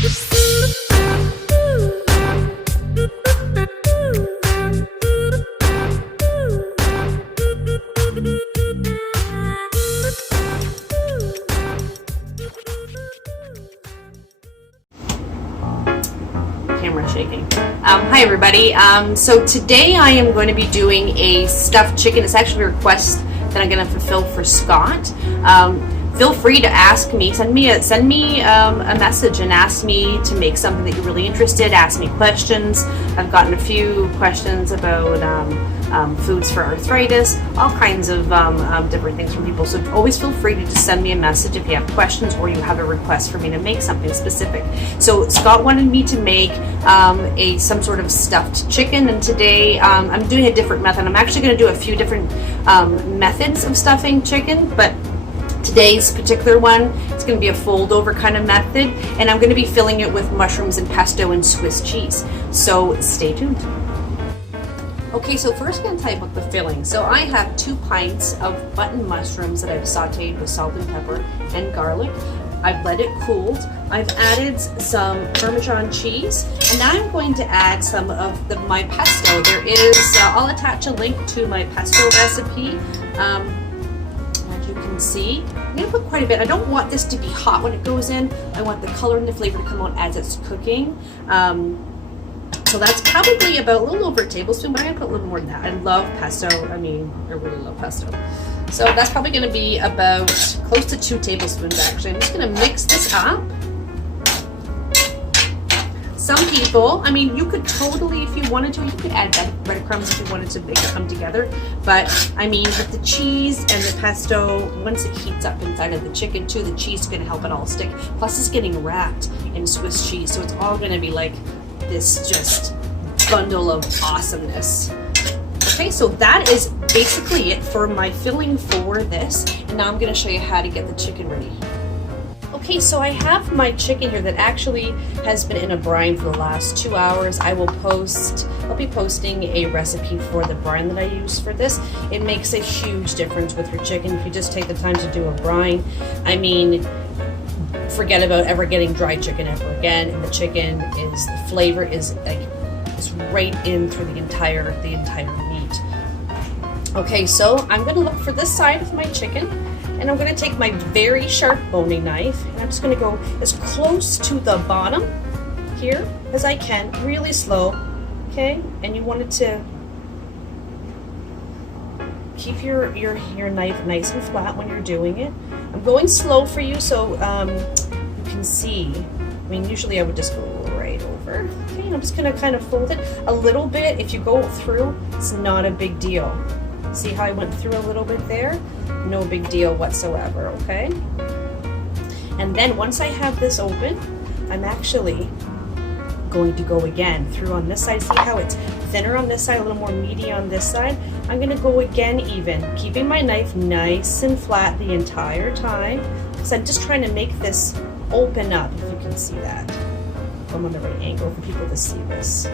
Camera shaking. Hi everybody. So today I am going to be doing a stuffed chicken. It's actually a request that I'm going to fulfill for Scott. Feel free to ask me, send me a message and ask me to make something that you're really interested. Ask me questions. I've gotten a few questions about foods for arthritis, all kinds of different things from people. So always feel free to just send me a message if you have questions or you have a request for me to make something specific. So Scott wanted me to make some sort of stuffed chicken, and today I'm doing a different method. I'm actually going to do a few different methods of stuffing chicken, but today's particular one, it's going to be a fold over kind of method, and I'm going to be filling it with mushrooms and pesto and Swiss cheese. So stay tuned. Okay, so first I'm going to tell you about the filling. So I have 2 pints of button mushrooms that I've sauteed with salt and pepper and garlic. I've let it cool. I've added some Parmesan cheese, and now I'm going to add some of my pesto. There is, I'll attach a link to my pesto recipe. As you can see, I'm going to put quite a bit. I don't want this to be hot when it goes in. I want the color and the flavor to come out as it's cooking. So that's probably about a little over a tablespoon, but I'm going to put a little more than that. I love pesto. I really love pesto. So that's probably going to be about close to 2 tablespoons actually. I'm just going to mix this up. Some people, you could totally, if you wanted to, you could add breadcrumbs if you wanted to make it come together. But with the cheese and the pesto, once it heats up inside of the chicken too, the cheese is going to help it all stick. Plus it's getting wrapped in Swiss cheese, so it's all going to be like this just bundle of awesomeness. Okay, so that is basically it for my filling for this, and now I'm going to show you how to get the chicken ready. Okay, so I have my chicken here that actually has been in a brine for the last 2 hours. I'll be posting a recipe for the brine that I use for this. It makes a huge difference with your chicken if you just take the time to do a brine. Forget about ever getting dry chicken ever again, and the chicken the flavor is right in through the entire meat. Okay, so I'm going to look for this side of my chicken, and I'm going to take my very sharp boning knife, and I'm just going to go as close to the bottom here as I can, really slow. Okay, and you want it to keep your knife nice and flat when you're doing it. I'm going slow for you so you can see. Usually I would just go right over. Okay, and I'm just going to kind of fold it a little bit. If you go through, it's not a big deal. See how I went through a little bit there? No big deal whatsoever, okay? And then once I have this open, I'm actually going to go again through on this side. See how it's thinner on this side, a little more meaty on this side? I'm going to go again even, keeping my knife nice and flat the entire time, because I'm just trying to make this open up, if you can see that. I'm on the right angle for people to see this.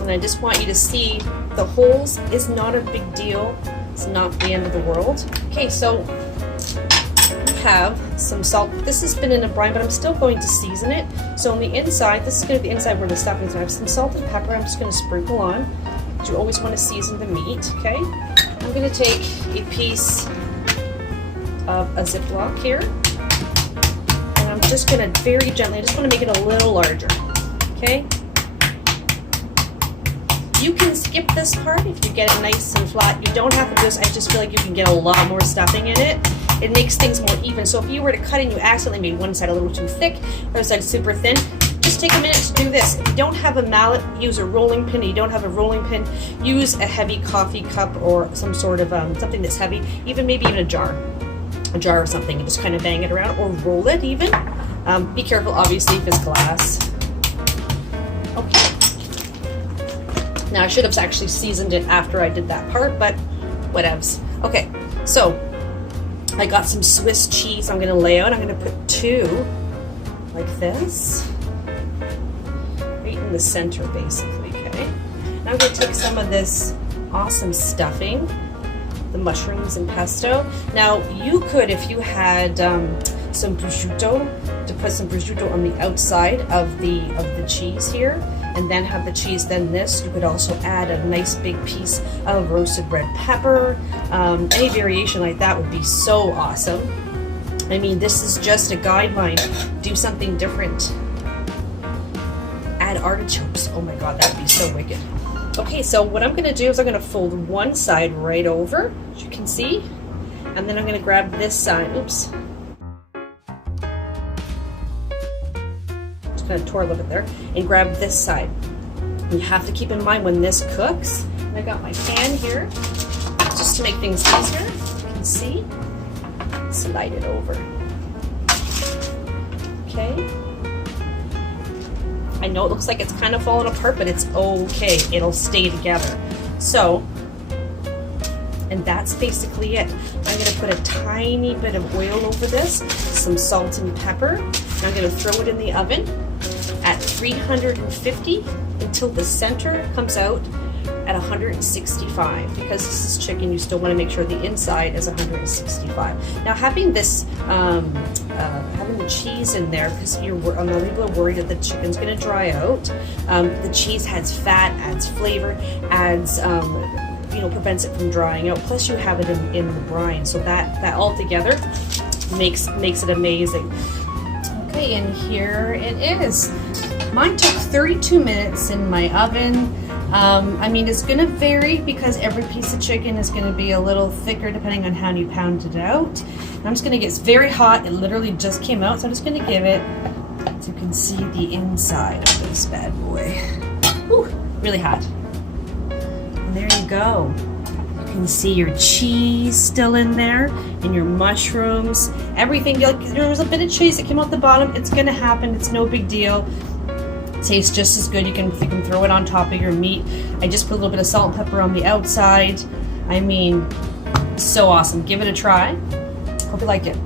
And I just want you to see the holes is not a big deal. It's not the end of the world. Okay, so have some salt. This has been in a brine, but I'm still going to season it. So on the inside, this is going to be the inside where the stuffing is. I have some salt and pepper I'm just going to sprinkle on. You always want to season the meat, okay? I'm going to take a piece of a Ziploc here, and I'm just going to very gently, I just want to make it a little larger, okay? You can skip this part if you get it nice and flat. You don't have to do this. I just feel like you can get a lot more stuffing in it. It makes things more even. So if you were to cut and you accidentally made one side a little too thick, other side super thin, just take a minute to do this. If you don't have a mallet, use a rolling pin. If you don't have a rolling pin, use a heavy coffee cup or some sort of something that's heavy, maybe even a jar or something, and just kind of bang it around or roll it even. Be careful, obviously, if it's glass. Okay. Now I should have actually seasoned it after I did that part, but whatevs. Okay, so I got some Swiss cheese I'm going to lay out. I'm going to put 2 like this, right in the center basically, okay? Now I'm going to take some of this awesome stuffing the mushrooms and pesto. Now you could, if you had some prosciutto, to put some prosciutto on the outside of the cheese here, and then have the cheese, then this. You could also add a nice big piece of roasted red pepper. Any variation like that would be so awesome. I mean, this is just a guideline. Do something different. Add artichokes. Oh my God, that would be so wicked. Okay, so what I'm gonna do is I'm gonna fold one side right over, as you can see, and then I'm gonna grab this side. Oops. Just gonna tore a little bit there, and grab this side. And you have to keep in mind when this cooks, and I got my pan here, just to make things easier, you can see, slide it over. Okay. I know it looks like it's kind of falling apart, but it's okay. It'll stay together. So, and that's basically it. I'm gonna put a tiny bit of oil over this, some salt and pepper. And I'm gonna throw it in the oven at 350 until the center comes out at 165. Because this is chicken, you still want to make sure the inside is 165. Now, having this, having the cheese in there, because a lot of people are worried that the chicken's going to dry out. The cheese adds fat, adds flavor, adds, prevents it from drying out. Plus, you have it in the brine, so that all together makes it amazing. Okay, and here it is. Mine took 32 minutes in my oven. I mean, it's going to vary because every piece of chicken is going to be a little thicker depending on how you pound it out. I'm just going to get very hot. It literally just came out, so I'm just going to give it, so you can see the inside of this bad boy. Whew, really hot. And there you go. You can see your cheese still in there and your mushrooms. Everything, there was a bit of cheese that came out the bottom. It's going to happen. It's no big deal. Tastes just as good. You can throw it on top of your meat. I just put a little bit of salt and pepper on the outside. I mean, so awesome. Give it a try. Hope you like it.